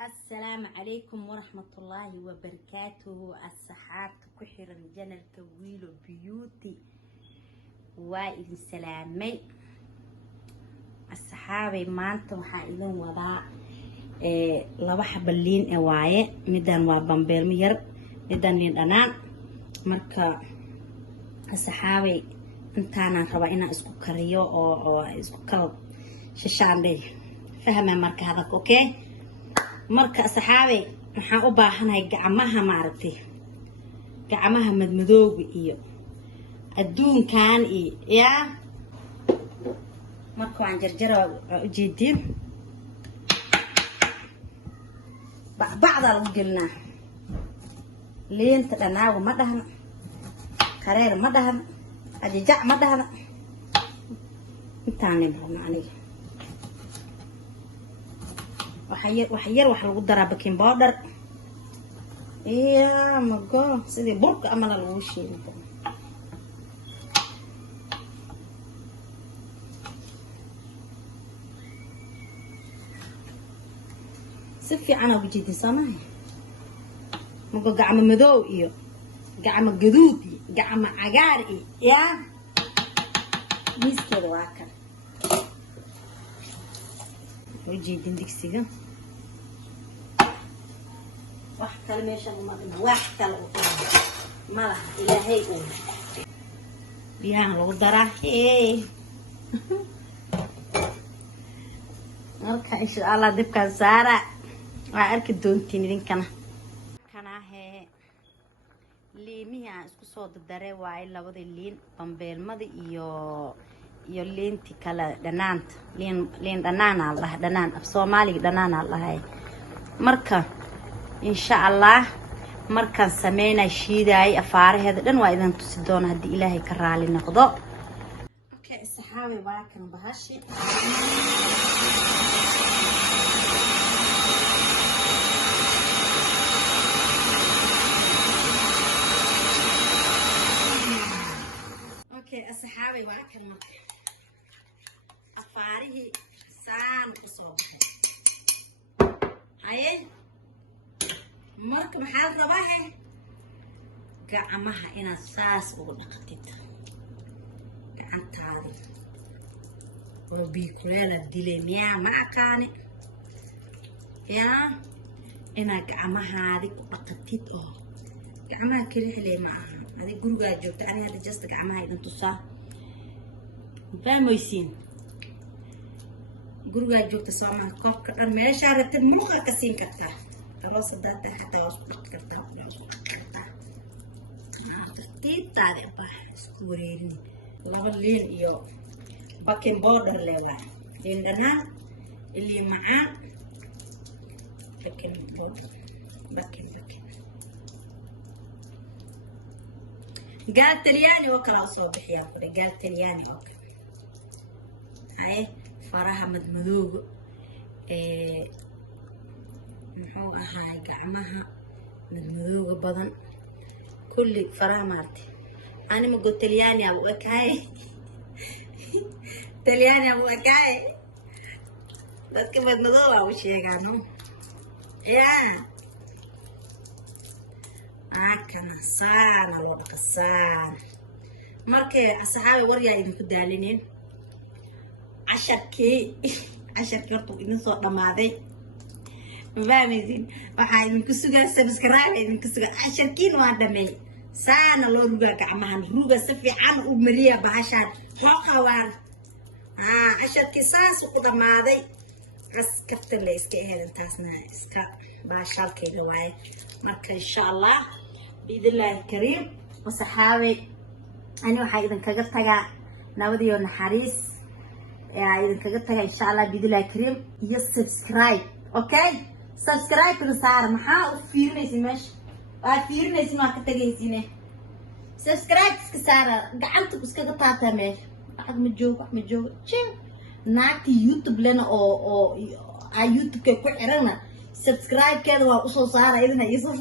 السلام عليكم ورحمة الله وبركاته. الصحاب كحر الجنة كويلو بيوتي وإذن سلامي الصحابي ما أنتم حائلين وضع لو حبلين أواية مدان وبنبير مير مدان لنا مركا الصحابي انتانا ربعنا اسكو كريو أو اسكو كرب ششان دي فهمي مركا هذاك أوكي. marka saxaabay waxaan u baahanahay gacmaha maaragtay gacmaha madmadowga iyo adduunkan iyo yaa marka waan jarjaraa u jeedin bacda lagu gelnaa leenta dhanaagu ma dhahna kareer ma dhahna ajijac ma dhahna intaan leeyahay aniga وحير وحلو درا بكين بودر يا مقا سيدي برك أمل الوشي سفي أنا وجيتي سامي مقا قعم مذو إيو قعم قدودي قعم عقاري يا ميسكي رواكا وجيتي ديكسيغا واحد كلمة واحد كلمة ما إلهي قول بيان لو دراه مركا إن شاء الله دبكا سارة وعارك الدونتين لين كنا هي ليميها اسكو صوت الدري واي لابد اللين بمبيل ماضي iyo leenti kala dhanaanta leen dhanaan Allah dhanaan af Soomaaliga dhanaan Allah marka insha Allah markaan sameeyay shiiday afaaraheeda dhan waa idin tusi doona hadii Ilaahay ka raali noqdo. Okay saxaabi waa kan bahashi okay saxaabi waa kan marka أفاريه سام قصوب هاي مرك محل رباه قعمها إنا ساس ودقتت قعم تاري وبيكريلا ديليميا ما كان يا إنا قعمها هذه ودقتت قعمها كله لي معها هذه جروجا جوبت أنا هذا جست قعمها إذا تصا فاهميسين guriga joogta Soomaal qofka dhan meesha rabtid muuqa ka siin kartaa laba saddex xataa waa isku kartaa tiitaade baa isku wareerin laba liin iyo baking powder leeyahay liin dhanaan ilaa macaan baking powder baking gaal talyaani oo kala soo bixiyaa kule gaal talyaani oo kale hay faraha madmadowga muxuu ahaay gacmaha madmadowga badan kulli faraha maartay ani ma go talyaani abu akaay talyaani abu akaay dadka madmadowga u sheegano yaa akana saana loo dhaqsan markay asxaabi waryaa idinku daalineen عشر كرتو إنه صوت دمادي فاهمين waxaa idinku sugaa subscribe idinku sugaa 10 kiin waa dhamay saana loo rugaa gacmahan ruga si fiican u mariya bahashan xoqawaan 10 kiisaas u dhamaaday askafta la iska heedantaasna iska baashalkeeda waaye marka insha Allah biidilaahi kariim wasaxaabi ani waxaa idin kaga tagaa nabad iyo naxariis إذا كنت إن شاء الله بيدو لايك كريم يسبسكرايب أوكي سبسكرايب كنصار محا وفيرني سماش وفيرني سما كتجي سينه سبسكرايب كسارة قعدت بس كده طاطا ماش أحد متجوق شو ناكي يوتيوب لنا أو يوتيوب كيف عرنا سبسكرايب كده وأوصل صار إذا يوصل